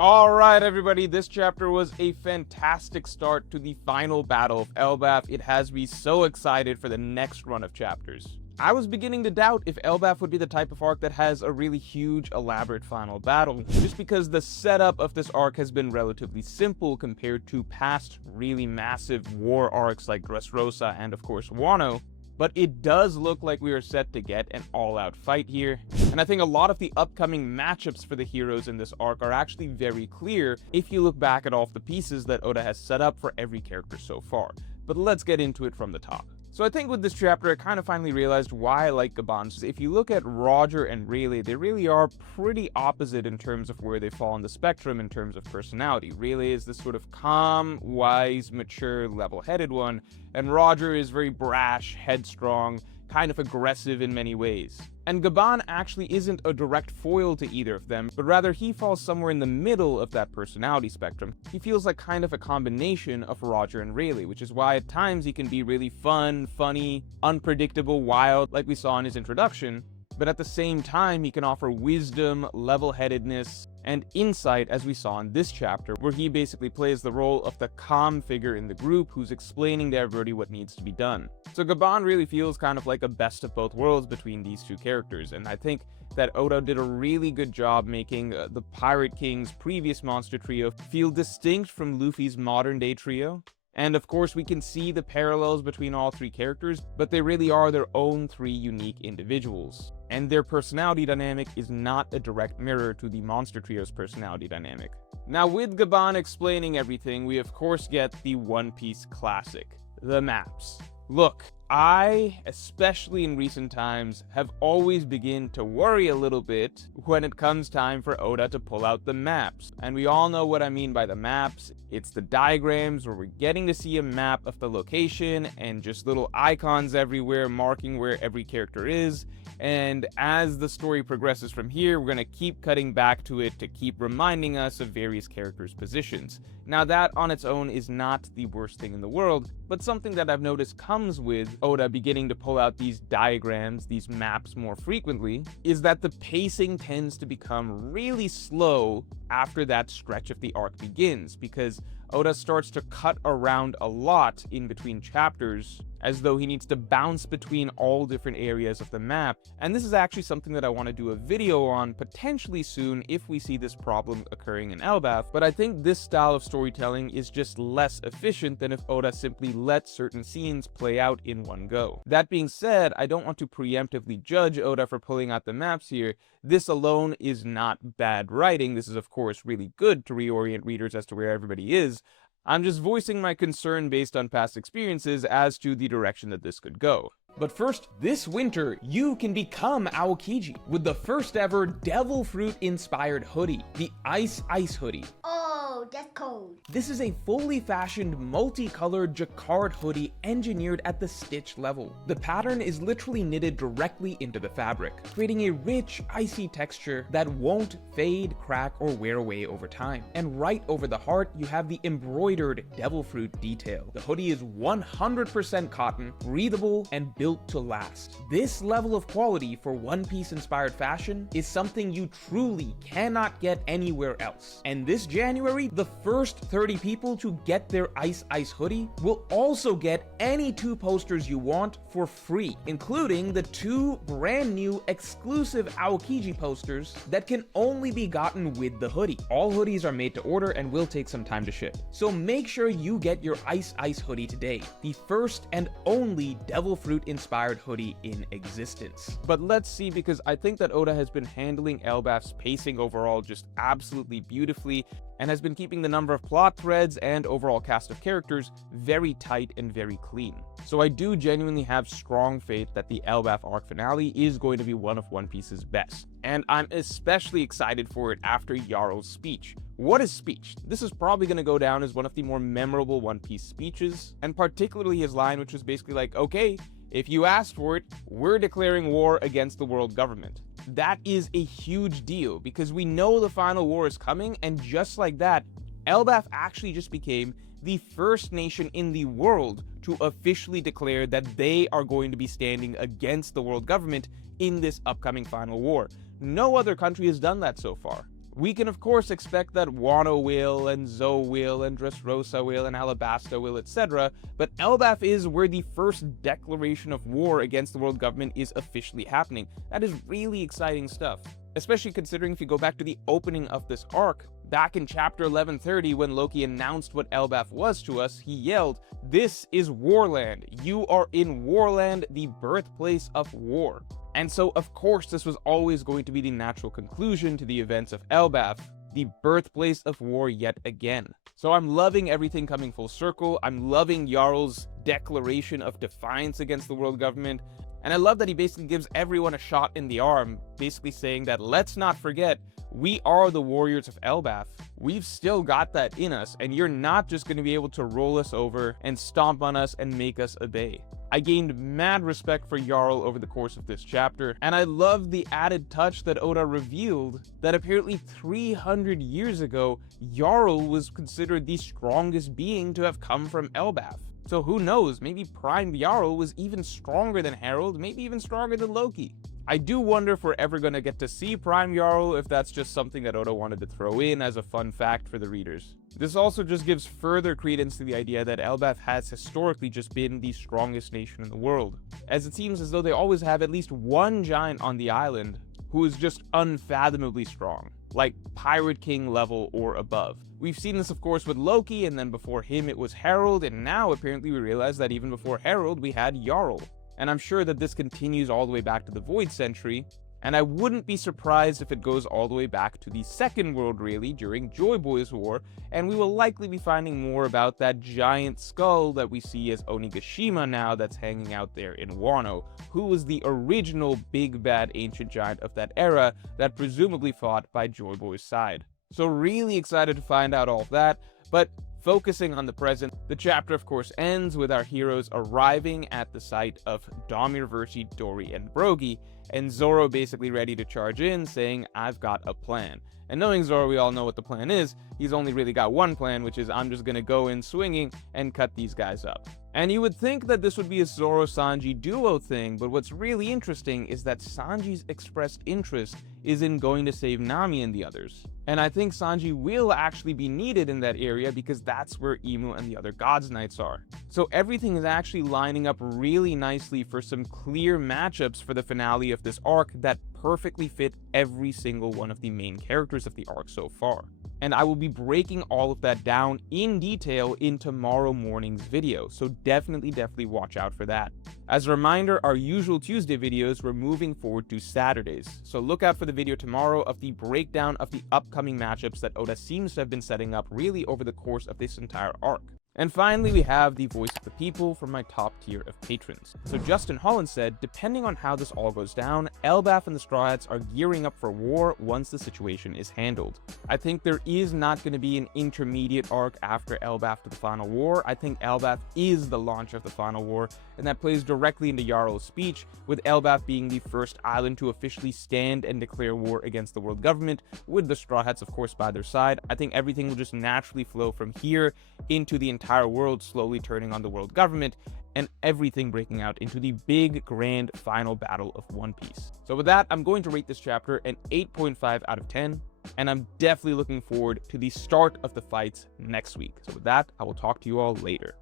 Alright everybody, this chapter was a fantastic start to the final battle of Elbaf. It has me so excited for the next run of chapters. I was beginning to doubt if Elbaf would be the type of arc that has a really huge, elaborate final battle, just because the setup of this arc has been relatively simple compared to past really massive war arcs like Dressrosa and of course Wano. But it does look like we are set to get an all-out fight here, and I think a lot of the upcoming matchups for the heroes in this arc are actually very clear if you look back at all of the pieces that Oda has set up for every character so far. But let's get into it from the top. So I think with this chapter I kind of finally realized why I like Gaban. If you look at Roger and Rayleigh, they really are pretty opposite in terms of where they fall on the spectrum in terms of personality. Rayleigh is this sort of calm, wise, mature, level-headed one, and Roger is very brash, headstrong, kind of aggressive in many ways. And Gaban actually isn't a direct foil to either of them, but rather he falls somewhere in the middle of that personality spectrum. He feels like kind of a combination of Roger and Rayleigh, which is why at times he can be really fun, funny, unpredictable, wild, like we saw in his introduction, but at the same time he can offer wisdom, level-headedness, and insight, as we saw in this chapter, where he basically plays the role of the calm figure in the group who's explaining to everybody what needs to be done. So Gaban really feels kind of like a best of both worlds between these two characters, and I think that Oda did a really good job making the Pirate King's previous monster trio feel distinct from Luffy's modern-day trio. And of course we can see the parallels between all three characters, but they really are their own three unique individuals. And their personality dynamic is not a direct mirror to the Monster Trio's personality dynamic. Now with Gaban explaining everything, we of course get the One Piece classic, the maps. Look, I, especially in recent times, have always begun to worry a little bit when it comes time for Oda to pull out the maps. And we all know what I mean by the maps. It's the diagrams where we're getting to see a map of the location and just little icons everywhere marking where every character is. And as the story progresses from here, we're going to keep cutting back to it to keep reminding us of various characters' positions. Now that on its own is not the worst thing in the world, but something that I've noticed comes with Oda beginning to pull out these diagrams, these maps more frequently, is that the pacing tends to become really slow after that stretch of the arc begins, because Oda starts to cut around a lot in between chapters, as though he needs to bounce between all different areas of the map. And this is actually something that I want to do a video on potentially soon if we see this problem occurring in Elbaf, but I think this style of storytelling is just less efficient than if Oda simply let certain scenes play out in one go. That being said, I don't want to preemptively judge Oda for pulling out the maps here. This alone is not bad writing. This is of course really good to reorient readers as to where everybody is. I'm just voicing my concern based on past experiences as to the direction that this could go. But first, this winter, you can become Aokiji with the first ever Devil Fruit inspired hoodie, the Ice Hoodie. Oh, that's cold. This is a fully fashioned, multicolored jacquard hoodie engineered at the stitch level. The pattern is literally knitted directly into the fabric, creating a rich, icy texture that won't fade, crack, or wear away over time. And right over the heart, you have the embroidered Devil Fruit detail. The hoodie is 100% cotton, breathable, and built to last. This level of quality for One Piece inspired fashion is something you truly cannot get anywhere else. And this January, the first 30 people to get their Ice hoodie will also get any 2 posters you want for free, including the 2 brand new exclusive Aokiji posters that can only be gotten with the hoodie. All hoodies are made to order and will take some time to ship. So make sure you get your Ice hoodie today, the first and only Devil Fruit inspired hoodie in existence. But let's see, because I think that Oda has been handling Elbaf's pacing overall just absolutely beautifully, and has been keeping the number of plot threads and overall cast of characters very tight and very clean. So I do genuinely have strong faith that the Elbaf arc finale is going to be one of One Piece's best. And I'm especially excited for it after Yaro's speech. What is speech? This is probably going to go down as one of the more memorable One Piece speeches, and particularly his line, which was basically like, okay, if you asked for it, we're declaring war against the world government. That is a huge deal, because we know the final war is coming, and just like that, Elbaf actually just became the first nation in the world to officially declare that they are going to be standing against the world government in this upcoming final war. No other country has done that so far. We can of course expect that Wano will, and Zoe will, and Dressrosa will, and Alabasta will, etc., but Elbaf is where the first declaration of war against the world government is officially happening. That is really exciting stuff, especially considering if you go back to the opening of this arc, back in chapter 1130 when Loki announced what Elbaf was to us, he yelled, "This is Warland. You are in Warland, the birthplace of war." And so, of course, this was always going to be the natural conclusion to the events of Elbaf, the birthplace of war yet again. So I'm loving everything coming full circle. I'm loving Jarl's declaration of defiance against the world government. And I love that he basically gives everyone a shot in the arm, basically saying that let's not forget, we are the warriors of Elbaf. We've still got that in us, and you're not just going to be able to roll us over and stomp on us and make us obey. I gained mad respect for Jarl over the course of this chapter, and I love the added touch that Oda revealed that apparently 300 years ago, Jarl was considered the strongest being to have come from Elbaf. So who knows, maybe Prime Jarl was even stronger than Herald, maybe even stronger than Loki. I do wonder if we're ever going to get to see Prime Jarl, if that's just something that Oda wanted to throw in as a fun fact for the readers. This also just gives further credence to the idea that Elbaf has historically just been the strongest nation in the world, as it seems as though they always have at least one giant on the island who is just unfathomably strong, like Pirate King level or above. We've seen this of course with Loki, and then before him it was Herald, and now apparently we realize that even before Herald we had Jarl. And I'm sure that this continues all the way back to the Void Century, and I wouldn't be surprised if it goes all the way back to the Second World Rally during Joy Boy's War, and we will likely be finding more about that giant skull that we see as Onigashima now that's hanging out there in Wano, who was the original big bad ancient giant of that era that presumably fought by Joy Boy's side. So really excited to find out all of that, but focusing on the present, the chapter of course ends with our heroes arriving at the site of Domir, Verci, Dori, and Brogy, and Zoro basically ready to charge in, saying, "I've got a plan." And knowing Zoro, we all know what the plan is. He's only really got one plan, which is I'm just gonna go in swinging and cut these guys up. And you would think that this would be a Zoro-Sanji duo thing, but what's really interesting is that Sanji's expressed interest is in going to save Nami and the others. And I think Sanji will actually be needed in that area because that's where Imu and the other Gods Knights are. So everything is actually lining up really nicely for some clear matchups for the finale of this arc that perfectly fit every single one of the main characters of the arc so far. And I will be breaking all of that down in detail in tomorrow morning's video, so definitely watch out for that. As a reminder, our usual Tuesday videos we're moving forward to Saturdays, so look out for the video tomorrow of the breakdown of the upcoming matchups that Oda seems to have been setting up really over the course of this entire arc. And finally, we have the voice of the people from my top tier of patrons. So Justin Holland said, depending on how this all goes down, Elbaf and the Straw Hats are gearing up for war once the situation is handled. I think there is not going to be an intermediate arc after Elbaf to the final war. I think Elbaf is the launch of the final war, and that plays directly into Jarl's speech, with Elbaf being the first island to officially stand and declare war against the world government, with the Straw Hats of course by their side. I think everything will just naturally flow from here into the entire world slowly turning on the world government, and everything breaking out into the big grand final battle of One Piece. So with that, I'm going to rate this chapter an 8.5 out of 10, and I'm definitely looking forward to the start of the fights next week. So with that, I will talk to you all later.